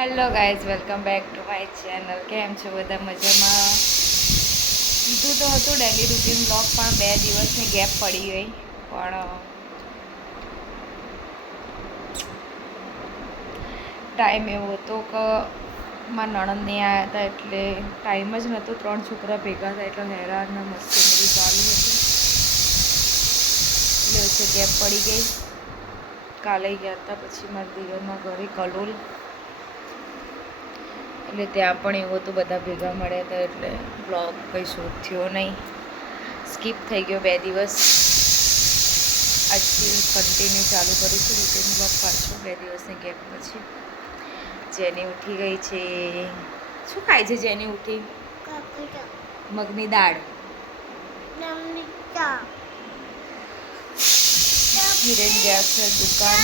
Hello guys, welcome back to my channel. કેમ છો બધા? મજામાં? કીધું તો હતું ડેલી રૂટીન બ્લોગ, પણ 2 દિવસની ગેપ પડી ગઈ. પણ ટાઈમ એવો હતો કે મારા નણંદ નહીં આવ્યા હતા, એટલે ટાઈમ જ નહોતો. 3 છોકરા ભેગા થાય એટલે હેરાન મસ્તી બધું ચાલુ હતું, એટલે વચ્ચે ગેપ પડી ગઈ. કાલે ગયા હતા પછી મારા દિયરના ઘરે કલોલ, એટલે ત્યાં પણ એવું હતું, બધા ભેગા મળ્યા હતા, એટલે બ્લોગ કંઈ શૂટ થયો નહીં, સ્કીપ થઈ ગયો 2 દિવસ. આજથી કન્ટિન્યુ ચાલુ કરીશું રૂટીન બ્લોગ પાછું 2 દિવસની ગેપ પછી. જેની ઉઠી ગઈ છે. શું ખાય છે જેની ઉઠી? મગની દાળ. હિરેન ગયા છે દુકાન.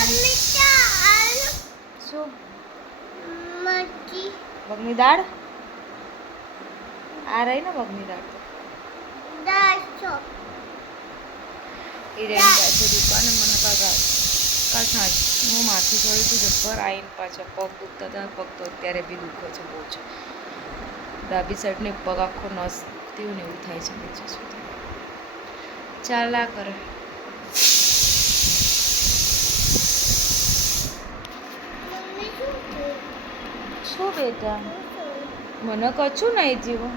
શું મગની દાળ? આ રહી ને મગની દાળ. તો હિરેન ગયા છે દુકાને. મને કાલ સાંજ હું માથું જોયું હતું જબ્બર. આવીને પાછા પગ દુખતા હતા. પગ તો અત્યારે બી દુખે છે બહુ જ. ડાબી સાઈડની પગ આખો નસ થયું ને એવું થાય છે નીચે સુધી. ચાલા કરે. શું બેટા? મને કશું નહીં જીવો.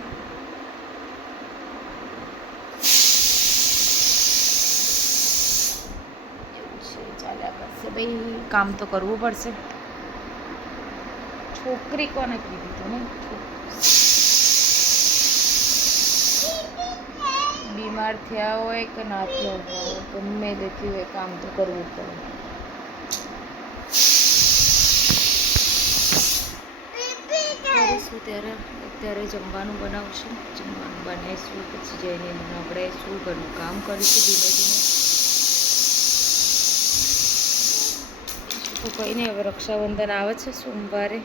એવું છે, ચાલ્યા કરશે ભાઈ. કામ તો કરવું પડશે. છોકરી કોને કીધી તું ને? બીમાર થયા હોય કે ના થયા હોય, ગમે તેથી હોય, કામ તો કરવું પડે. કરીશું ત્યારે. અત્યારે જમવાનું બનાવશું, જમવાનું બનાવીશું, પછી જઈને નવડાવીશું, ઘરનું કામ કરીશું ધીમે ધીમે. તો કંઈ નહીં, હવે રક્ષાબંધન આવે છે સોમવારે,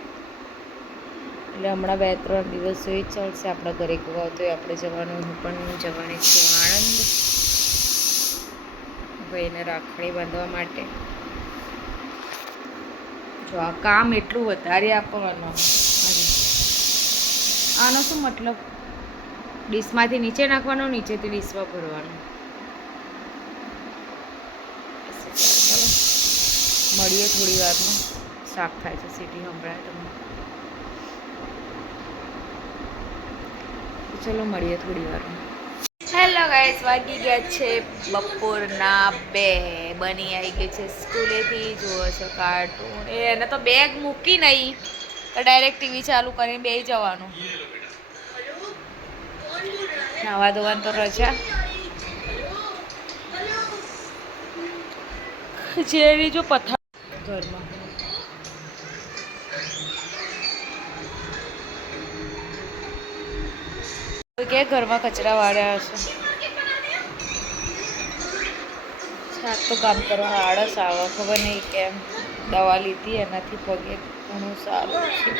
એટલે હમણાં 2-3 દિવસ જોઈ ચાલશે. આપણા ઘરે ગવા તો આપણે જવાનું. હું પણ જવાની છું આણંદ ભાઈને રાખડી બાંધવા માટે. જો આ કામ એટલું વધારે આપવાનું. આનો શું મતલબ? ડીશમાંથી નીચે નાખવાનો, નીચેથી ડીશમાં ભરવાનું. ચાલો મળીએ થોડી વારમાં. શાક થાય છે, સીટી સંભળાય તમને. ચલો મળીએ થોડી વારમાં. હેલો ગાઈસ, વાગી ગયા છે બપોરના 2. બની આવી ગઈ છે સ્કૂલેથી. જુઓ છો કાર્ટૂન. એને તો બેગ મૂકી નહીં તો ડાયરેક્ટ ટીવી ચાલુ કરીને બેસી જવાનું. નાવા ધોવાનું તો રજા. જેની જો પથાર ઘરમાં કે ઘરમાં કચરા વાળ્યા હશે. સાત તો કામ કરવા આળસ આવે, ખબર નહીં કેમ. દવા લીધી એનાથી પગે ઘણું સારું છે.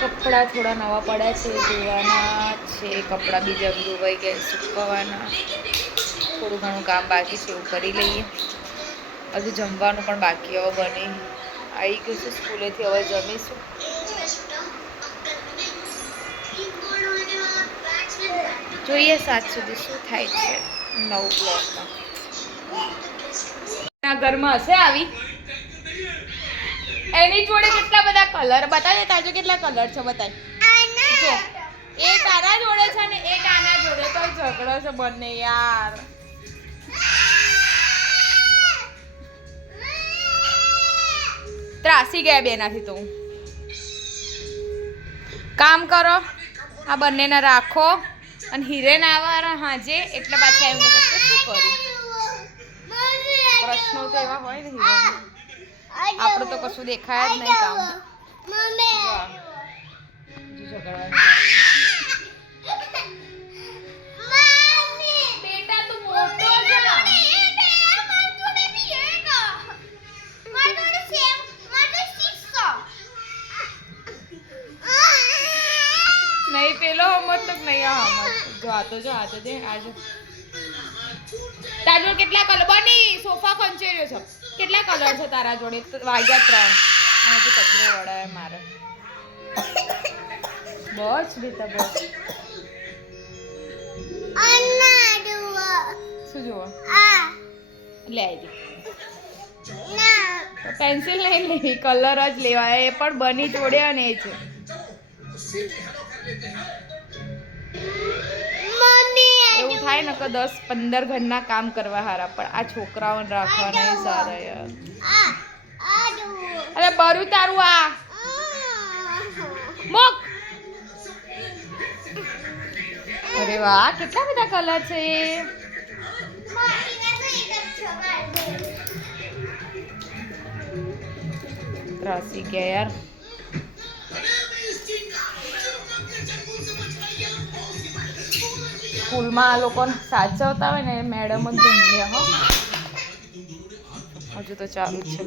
કપડાં થોડા નવા પડ્યા છે, ધોવાના છે. કપડાં બીજા ધોવાઈ ગયા, સુકવવાના. થોડું ઘણું કામ બાકી છે, એવું કરી લઈએ. હજુ જમવાનું પણ બાકી. હવે બની આવી ગયું છે સ્કૂલેથી, હવે જમીશું. જોઈએ 7 સુધી શું થાય છે નવું બ્લોગમાં. ઘરમાં હશે આવી. એની જોડે કેટલા બધા કલર બતાવે. તાજો કેટલા કલર છે બતાય. જો એ તારા જોડે છે ને એક આના જોડે. તો ઝઘડો છે બંને યાર. ત્રાસી ગયા બેનાથી. તો કામ કરો, આ બંનેને રાખો. અને હિરેન આવવાના હાજે એટલે પાછા એવું શું કર્યું. પ્રશ્નો તો એવા હોય ને હિરેન. આપણે તો કશું દેખાય જ નહીં કામ. નહીં પેલો હમત તો નહીં. હમત જો આ તો જો આ તો દે. આજો તાજો કેટલા કલર બની સોફા ખંચેર્યો છે. કેટલા કલર છે તારા જોડે? વાગ્યા 3 અને હજુ કચરો વળાય મારે. બસ બેટા બસ. શું જોવા? લે આવી પેન્સિલ નહીં લેવી, કલર જ લેવાય. એ પણ બની જોડે અને એ છે. એવું થાય ને કે 10-15 ઘરના કામ કરવા હારા, પણ આ છોકરાઓને રાખવાના એ સારા યાર. અરે બરું તારું આ મોક. અરે વાહ કેટલા બધા કલર છે. ત્રાસી ગયા યાર. સ્કૂલમાં આ લોકોને સાચવતા હોય ને મેડમ જ ધૂંધ્યા હો. હજુ તો ચાલુ જ છે.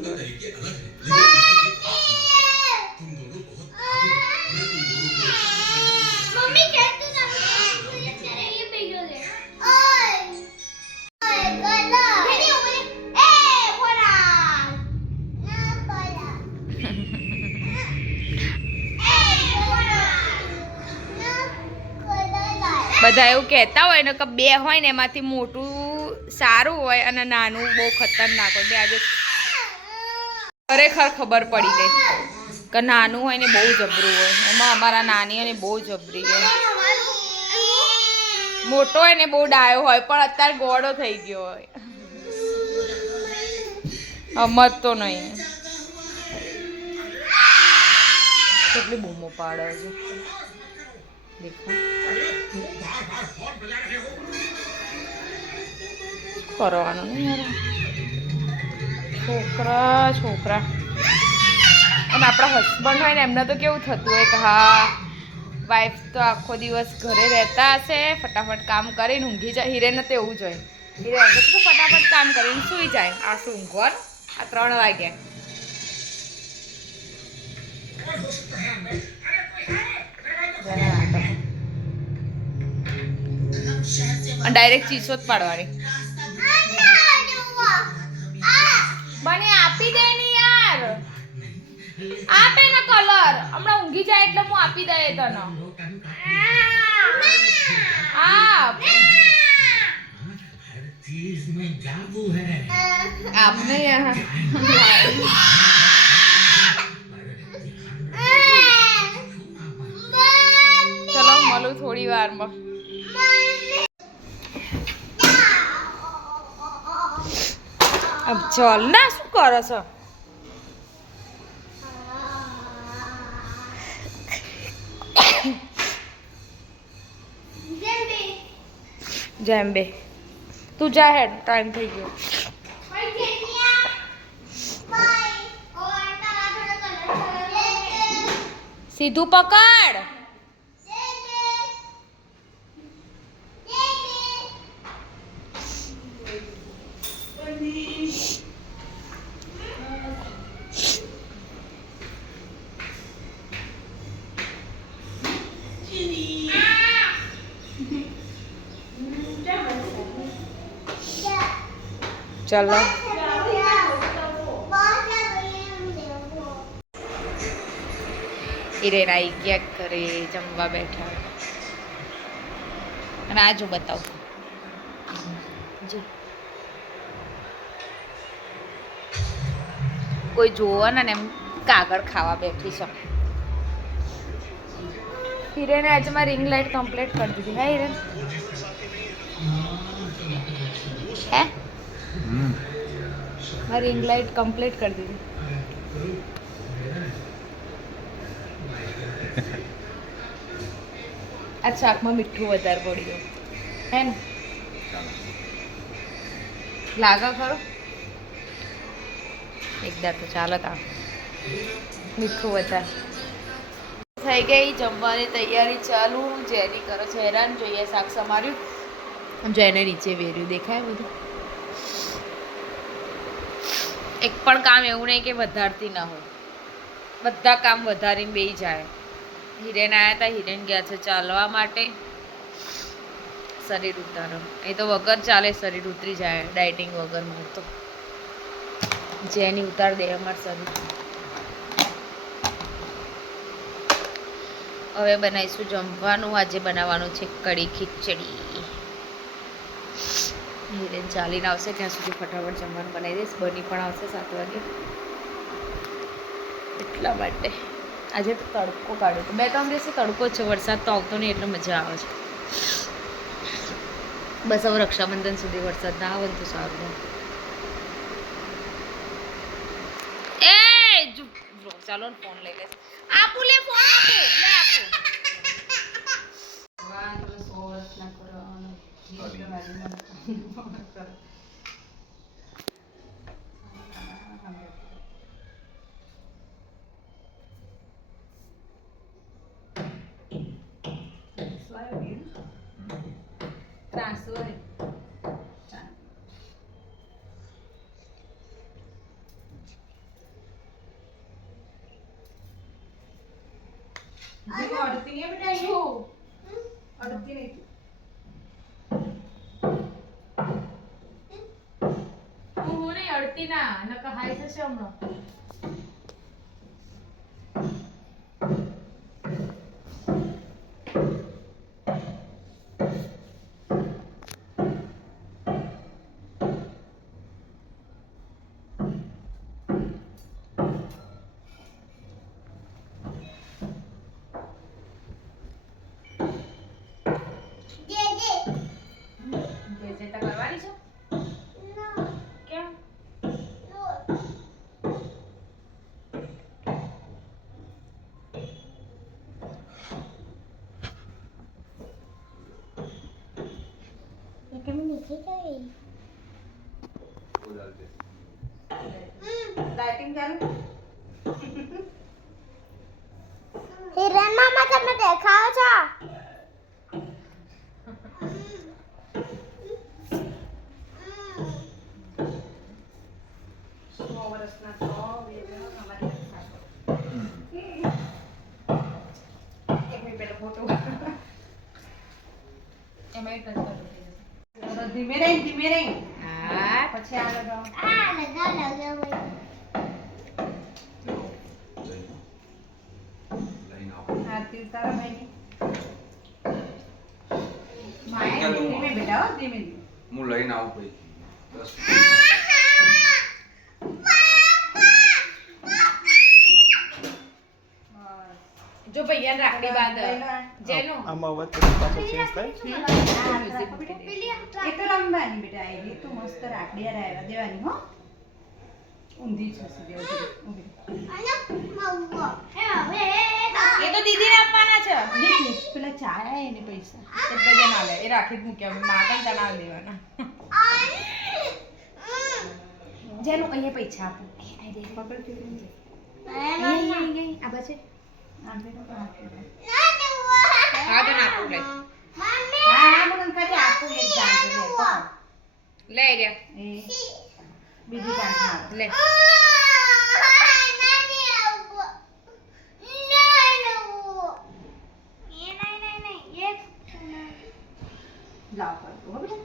બધા એવું કહેતા હોય ને કે 2 હોય ને એમાંથી મોટું સારું હોય અને નાનું બહુ ખતરનાક હોય. આજે ખરેખર ખબર પડી ગઈ કે નાનું હોય ને બહુ જબરું હોય. એમાં અમારા નાની અને બહુ જબરી હોય. મોટો હોય ને બહુ ડાયો હોય પણ અત્યારે ગોળો થઈ ગયો હોય. અમત તો નહીં. કેટલી બૂમો પાડે છે કરવાનું નહીં યાર. છોકરા અને આપણા હસબન્ડ હોય ને એમને તો કેવું થતું હોય કે હા વાઈફ તો આખો દિવસ ઘરે રહેતા હશે, ફટાફટ કામ કરીને ઊંઘી જાય. હિરેને તો એવું જ હોય. હિરે તો ફટાફટ કામ કરીને સૂઈ જાય. આ શું ઊંઘવાનું? આ 3 વાગ્યા. ડાયરેક્ટ ચીસો જ પાડવાની. મને આપી દે ને યાર. આપે ને કલર. હમણાં ઊંઘી જાય એટલે હું આપી દે તને. આપને યાર. ચલો મળું થોડી વારમાં. अब चल ना શું કરો છો? જેમ્બે તું જા હેડ ટાઈમ થઈ ગયો. સીધું પકડ. चलो હિરેન આવી ગયા ઘરે જમવા બેઠા. અને આ જો બતાવો જો કોઈ જોવો ને એમ કાગળ ખાવા બેઠી છે. હિરેને આજે મારી રિંગ લાઇટ કમ્પ્લીટ કરી દીધી. હે હિરેન? હે મારી રિંગ લાઇટ કમ્પ્લીટ કરી દીધી. આ શાકમાં મીઠું વધારે પડી ગયું હે ને? લાગે ખરો એકદમ તો ચાલો તા મીઠું વધારે થઈ ગઈ. જમવાની તૈયારી ચાલુ. જેની કરો છે હેરાન. જોઈએ શાક સમાર્યું. જેને નીચે વેર્યું દેખાય બધું. એક પણ કામ એવું નહીં કે વધારતી ના હોય. બધા કામ વધારીને બેસી જાય. હિરેન આવ્યા હતા. હિરેન ગયા છે ચાલવા માટે. શરીર ઉતારો એ તો વગર ચાલે. શરીર ઉતરી જાય ડાયટિંગ વગરનું તો. જેની ઉતાર દે અમારે શરીર. હવે બનાવીશું જમવાનું. આજે બનાવવાનું છે કઢી ખીચડી. હિરેન ચાલીને આવશે ત્યાં સુધી ફટાફટ જમવાનું બનાવી દઈશ. બની પણ આવશે 7 વાગે. એટલા માટે આજે તો તડકો કાઢ્યો તો 2-3 દિવસથી તડકો છે. વરસાદ તો આવતો નહીં એટલે મજા આવે છે. બસ હવે રક્ષાબંધન સુધી વરસાદ ના આવે તો સારું. એ ચાલો ફોન લઈ લેશે. આપું લે ફોન આપું લે આપું. ભગવાન તમે 100 વર્ષ ના કરો. Transfer. अड़ती नहीं बेटा यू अड़ती नहीं तू नहीं अड़ती ना न कहाई से शमनो लाइटिंग चालू हिरन मामा તમે દેખાવ છો ધીમે રહી હા પછી આ લગાવ આરતી ઉતારો ભાઈ માયા ધીમે બેટા ધીમે હું લઈને આવું ભાઈ 10 જો ભૈયા રાખડી બાદ જેનો આમાં વાત પાછો ચેન્જ થાય એ તો રમવાની બેટા આવી તો મસ્ત રાખડી રાયવા દેવાની હો ઊંધી છે સીધી ઊભી એ તો દીદીને આપવાના છે દેખ પેલા ચાયા એને પૈસા એ ભૈયા ના લે એ રાખી જ મૂક્યા માગણ તણાવ દેવાના જેનો અહીંયા પૈસા આપો પકડ કે આ બાજુ આંબે તો હા તો નાખું લે હા મગન ખાલી આપું એક જાણ લે રે એ બીજી કાંઠ લે લાવ કર દો બેટા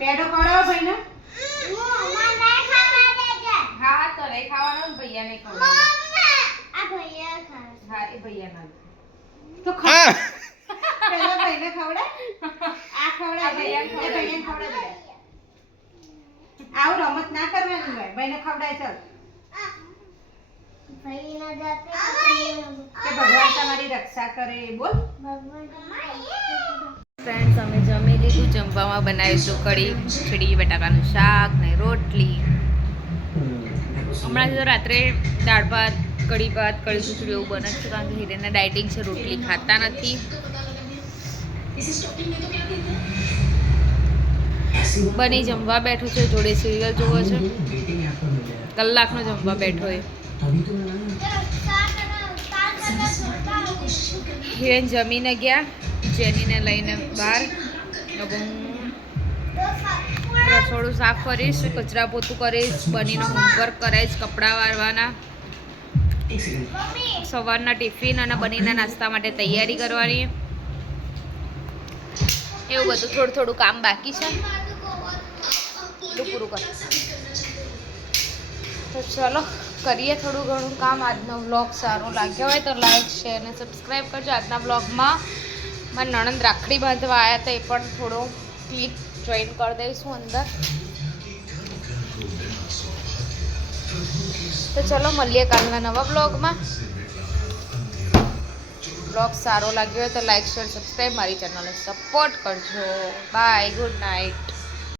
પેડો કરો ભાઈને હા તો લઈ ખાવાનો ને ભૈયા ને ખવડાવે હા એ ભૈયા ના તો ખા પેલા ભાઈને ખવડાય આ ખવડાય ભૈયાને ભાઈને ખવડાય આવું રમત ના કરવાની હોય ભાઈને ખવડાય ચાલ કે ભગવાન તમારી રક્ષા કરે બોલ ફ્રેન્ડ્સ અમે જમી લીધું. જમવામાં બનાવ્યું હતું કઢી ખીચડી બટાકાનું શાક ને રોટલી. હમણાં તો રાત્રે દાળ ભાત કઢી ભાત કઢી ખીચડી એવું બને છે કારણ કે હિરેનને ડાયટિંગ છે રોટલી ખાતા નથી. બની જમવા બેઠો છે જોડે સિરિયલ જોવો છે કલાકનો જમવા બેઠો એ હિરેન જમીને ગયા જેનીને લઈને બહાર. રસોડું સાફ કરીશ કચરા પોતું કરીશ બનીનો હોમવર્ક કરાવીશ કપડાં વારવાના સવારના ટિફિન અને બનીના નાસ્તા માટે તૈયારી કરવાની એવું બધું થોડું થોડું કામ બાકી છે. પૂરું કર તો ચલો કરીએ થોડું ઘણું કામ. આજનો વ્લોગ સારો લાગ્યો હોય તો લાઈક શેર અને સબસ્ક્રાઈબ કરજો. આજના વ્લોગમાં મારા નણંદ રાખડી બાંધવા આવ્યા હતા, એ પણ થોડો ક્લિપ જોઈન કરી દઈશું અંદર. તો ચલો મળીએ કાલના નવા બ્લોગમાં. બ્લોગ સારો લાગ્યો હોય તો લાઈક શેર સબસ્ક્રાઈબ મારી ચેનલને સપોર્ટ કરજો. Bye, good night.